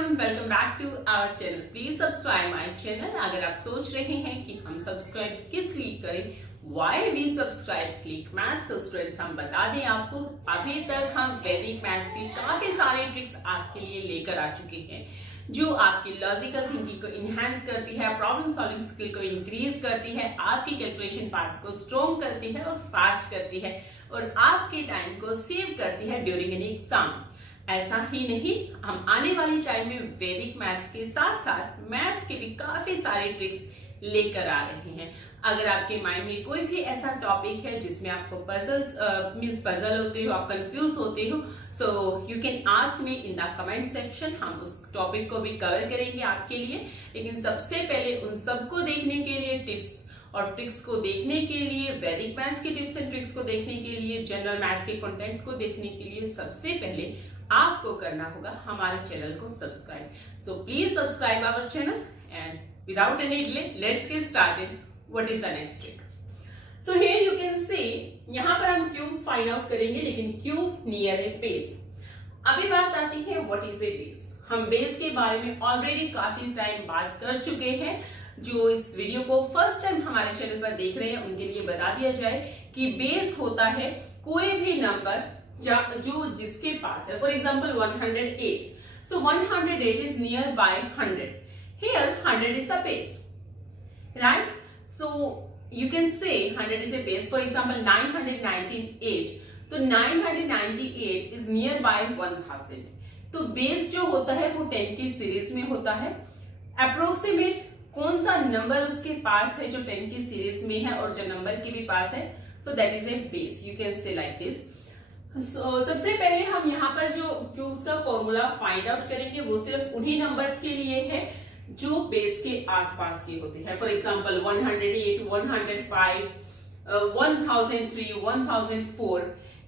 Everyone, welcome back to our channel. Please subscribe my channel. अगर आप सोच रहे हैं कि हम सब्सक्राइब किस लिए करें, why V subscribe click maths, so students हम बता दें आपको, अभी तक हम वैदिक मैथ्स की काफी सारे ट्रिक्स आपके लिए लेकर आ चुके हैं जो आपकी लॉजिकल थिंकिंग को इनहेंस करती है, प्रॉब्लम सॉल्विंग स्किल को इंक्रीज करती है, आपकी कैलकुलेशन पार्ट को स्ट्रॉन्ग करती है और फास्ट करती है और आपके टाइम को सेव करती है ड्यूरिंग एन एग्जाम। ऐसा ही नहीं, हम आने वाली टाइम में वैदिक मैथ्स के साथ साथ मैथ्स के भी काफी सारे ट्रिक्स लेकर आ रहे हैं। अगर आपके माइंड में कोई भी ऐसा टॉपिक है जिसमें आपको पजल होते हो, आप कंफ्यूज होते हो, सो you can ask me in the comment section. हम उस टॉपिक को भी कवर करेंगे आपके लिए। लेकिन सबसे पहले उन सबको देखने के लिए, टिप्स और ट्रिक्स को देखने के लिए, वैदिक मैथ्स की टिप्स एंड ट्रिक्स को देखने के लिए, जनरल मैथ्स के कंटेंट को देखने के लिए सबसे पहले आपको करना होगा हमारे चैनल को subscribe. So please subscribe our channel and without any delay let's get started. What is the next trick? So here you can see, यहां पर हम क्यूब्स फाइंड आउट करेंगे, लेकिन क्यूब नियर ए बेस। अभी बात आती है व्हाट इज ए बेस। हम बेस के बारे में ऑलरेडी काफी टाइम बात कर चुके हैं। जो इस वीडियो को फर्स्ट टाइम हमारे चैनल पर देख रहे हैं उनके लिए बता दिया जाए कि बेस होता है कोई भी नंबर जो जिसके पास है। For example 108, so 108 is near by 100। Here 100 is the base, right? So you can से 100 is a base. For example 998, तो 998 इज नियर बाय 1000। तो बेस जो होता है वो 10 की सीरीज में होता है। अप्रोक्सीमेट कौन सा नंबर उसके पास है जो 10 की सीरीज में है और जो नंबर के भी पास है, so that is a base. You can से लाइक दिस। सबसे पहले हम यहाँ पर जो क्यूब्स का फॉर्मूला फाइंड आउट करेंगे वो सिर्फ उन्हीं नंबर्स के लिए है जो बेस के आसपास के होते हैं। फॉर एग्जांपल 108, 105, 1003, 1004,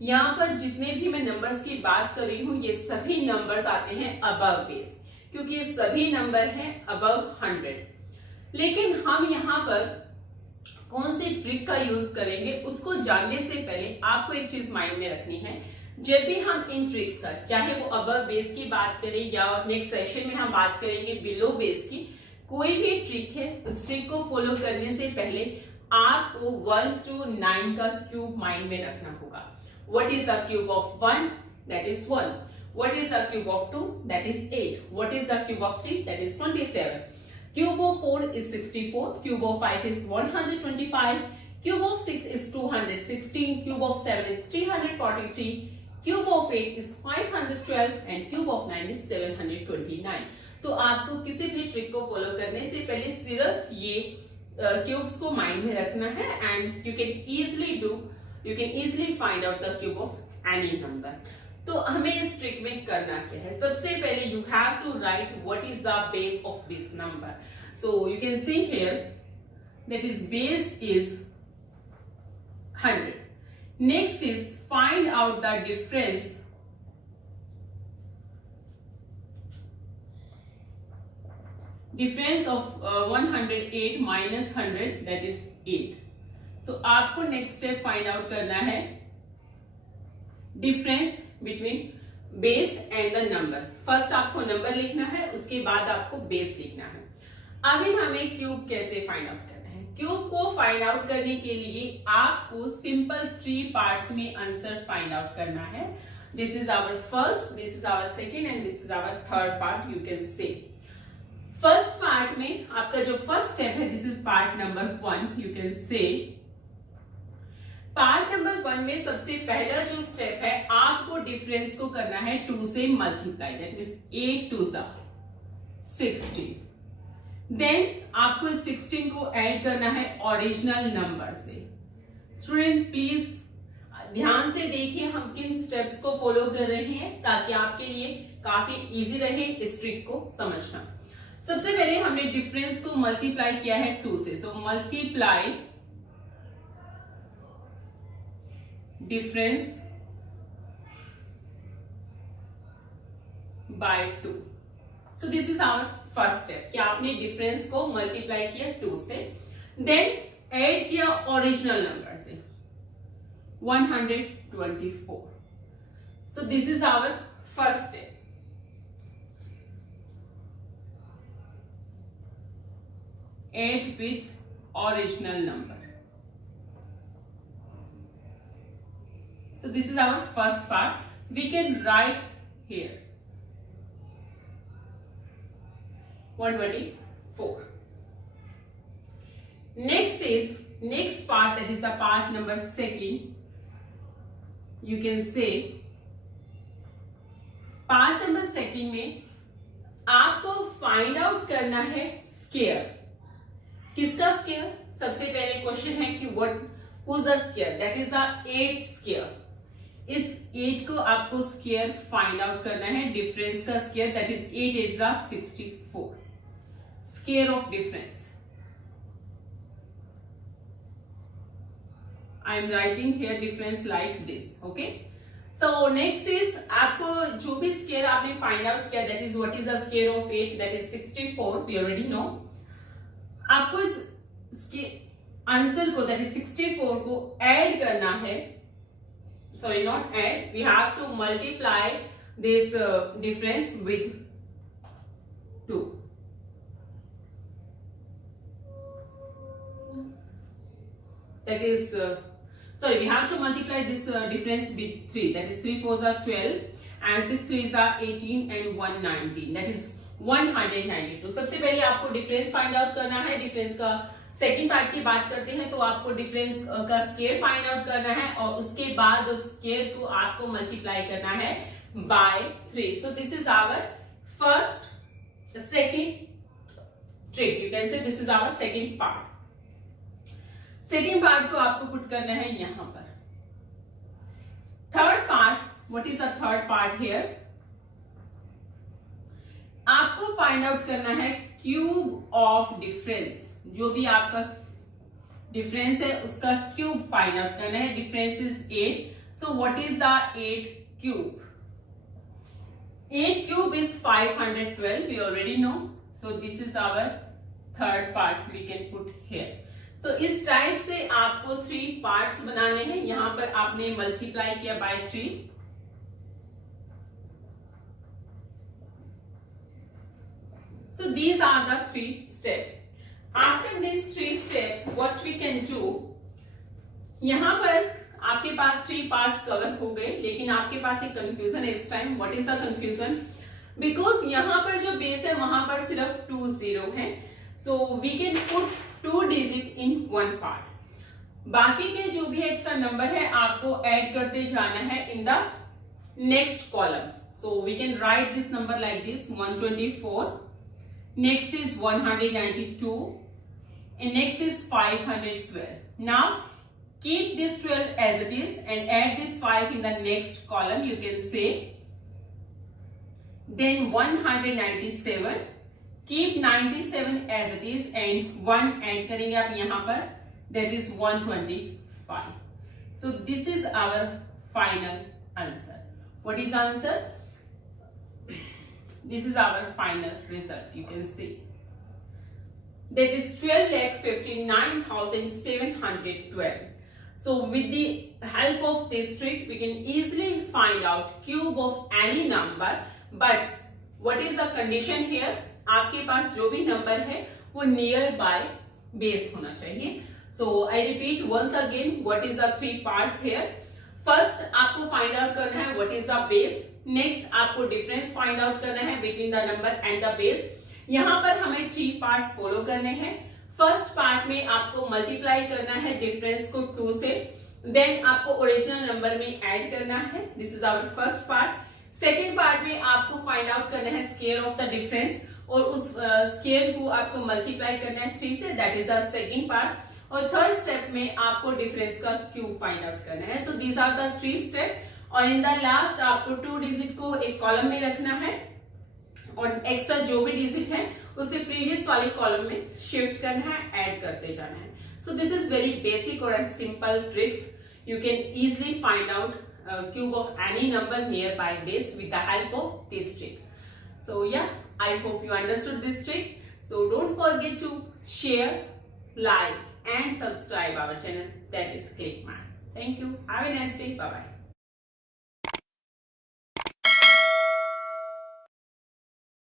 यहाँ पर जितने भी मैं नंबर्स की बात कर रही हूँ ये सभी नंबर्स आते हैं अबव बेस, क्योंकि ये सभी नंबर हैं अबव 100। लेकिन हम यहाँ पर कौन सी ट्रिक का यूज करेंगे उसको जानने से पहले आपको एक चीज माइंड में रखनी है। जब भी हम इन ट्रिक्स का, चाहे वो अबव बेस की बात करें या नेक्स्ट सेशन में हम बात करेंगे बिलो बेस की, कोई भी ट्रिक है उस ट्रिक को फॉलो करने से पहले आपको 1 to 9 का क्यूब माइंड में रखना होगा। What is the cube of 1? That is 1। What is the cube of 2? That is 8। What is the cube of 3? That is 27। Cube of 4 is 64, cube of 5 is 125, cube of 6 is 216, cube of 7 is 343, cube of 8 is 512 and cube of 9 is 729। तो आपको किसी भी trick को follow करने से पहले सिर्फ ये क्यूब्स को माइंड में रखना है and you can easily find out the cube of any number. तो हमें इस ट्रिक में करना क्या है? सबसे पहले you have to write what is the base of this number. So you can see here that is base is 100। Next is find out the difference of 108 minus 100, that is 8। So आपको next step find out करना है difference between base and the number. First आपको number लिखना है, उसके बाद आपको base लिखना है। अभी हमें क्यूब कैसे फाइंड आउट करना है? क्यूब को फाइंड आउट करने के लिए आपको सिंपल 3 पार्ट्स में आंसर फाइंड आउट करना है। This is our first, this is our second and this is our third part. You can say first part में आपका जो फर्स्ट स्टेप है, this is part number 1। You can say part number 1 में सबसे पहला जो स्टेप है, आपको डिफरेंस को करना है 2 से मल्टीप्लाई। That means 8 2 16। देन आपको इस 16 को ऐड करना है ओरिजिनल नंबर से। स्टूडेंट प्लीज ध्यान से देखिए हम किन स्टेप्स को फॉलो कर रहे हैं ताकि आपके लिए काफी इजी रहे इस ट्रिक को समझना। सबसे पहले हमने डिफरेंस को मल्टीप्लाई किया है 2 से, so multiply difference by 2। So this is our first step कि आपने डिफरेंस को मल्टीप्लाई किया 2 से, देन ऐड किया ओरिजिनल नंबर से 124। So this is our first step. 8 with original number. So this is our first part. We can write here 124. Next part, that is the part number second. You can say part number second में आपको find out करना है square. किसका square? सबसे पहले question है कि what whose the square? That is the 8 square. इस 8 को आपको स्केयर फाइंड आउट करना है. डिफरेंस का square, that is 8 8 the 64. Square of difference. I am writing here difference like this. Okay. So next is आपको जो भी स्केयर आपने फाइंड आउट किया, that is what is the scale of 8, that is 64. We already know. आपको इस answer को, that is 64 को add करना है. Sorry, not add. We have to multiply this difference with 2. That is sorry, we have to multiply this difference with 3. That is 3 4s are 12 and 6 3s are 18 and 1 19. That is 192. सबसे पहले आपको difference find out करना है. Difference का second part की बात करते हैं तो आपको डिफरेंस का स्केयर फाइंड आउट करना है और उसके बाद उस स्केयर को आपको मल्टीप्लाई करना है by 3. So this is our first second trick. You can say this is our second part. Second part को आपको पुट करना है यहां पर. Third part, what is the third part here? आपको फाइंड आउट करना है क्यूब ऑफ डिफरेंस. जो भी आपका डिफरेंस है उसका क्यूब फाइंड आउट करना है. Difference is 8. So what is the 8 cube? 8 cube is 512. We already know. So this is our third part. We can put here. तो इस टाइप से आपको 3 पार्ट्स बनाने हैं. यहां पर आपने मल्टीप्लाई किया bye 3. So these are the 3 steps. After these 3 steps, what we can do? यहां पर आपके पास 3 पार्ट्स कवर हो गए, लेकिन आपके पास एक कंफ्यूजन है इस time. What is the confusion? Because यहां पर जो बेस है वहां पर सिर्फ 2 0 है. So we can put 2 digit in one part. बाकी के जो भी एक्स्ट्रा नंबर है आपको ऐड करते जाना है in the next column. So we can write this number like this: 124. Next is 192, and next is 512. Now keep this 12 as it is and add this 5 in the next column. You can say then 197. Keep 97 as it is and 1 add करेंगे आप यहाँ पर, that is 125. So this is our final answer. What is the answer? This is our final result. You can see that is 12,59,712. So with the help of this trick we can easily find out cube of any number. But what is the condition here? आपके पास जो भी number है वो near by base होना चाहिए. So I repeat once again, what is the 3 parts here? First आपको find out करना है what is the base. Next आपको डिफरेंस फाइंड आउट करना है between the number and the base. यहां पर हमें 3 पार्ट्स फॉलो करने हैं. फर्स्ट पार्ट में आपको मल्टीप्लाई करना है डिफरेंस को 2 से. देन आपको ओरिजिनल नंबर में ऐड करना है. This is our first part. Second part में आपको फाइंड आउट करना है स्केयर ऑफ द डिफरेंस और उस स्केयर को आपको मल्टीप्लाई करना है 3 से. That is the second part. और थर्ड स्टेप में आपको डिफरेंस का क्यूब फाइंड आउट करना है. So these are the 3 step. और इन द लास्ट आपको 2 डिजिट को एक कॉलम में रखना है और एक्स्ट्रा जो भी डिजिट है उसे प्रीवियस वाले कॉलम में शिफ्ट करना है, ऐड करते जाना है. So this is very basic और simple tricks. You can easily find out cube of any number nearby base with the help of this trick. So yeah, I hope you understood this trick. So don't forget to share, like and subscribe our channel, that is Click Maths. Thank you. Have a nice day. Bye bye.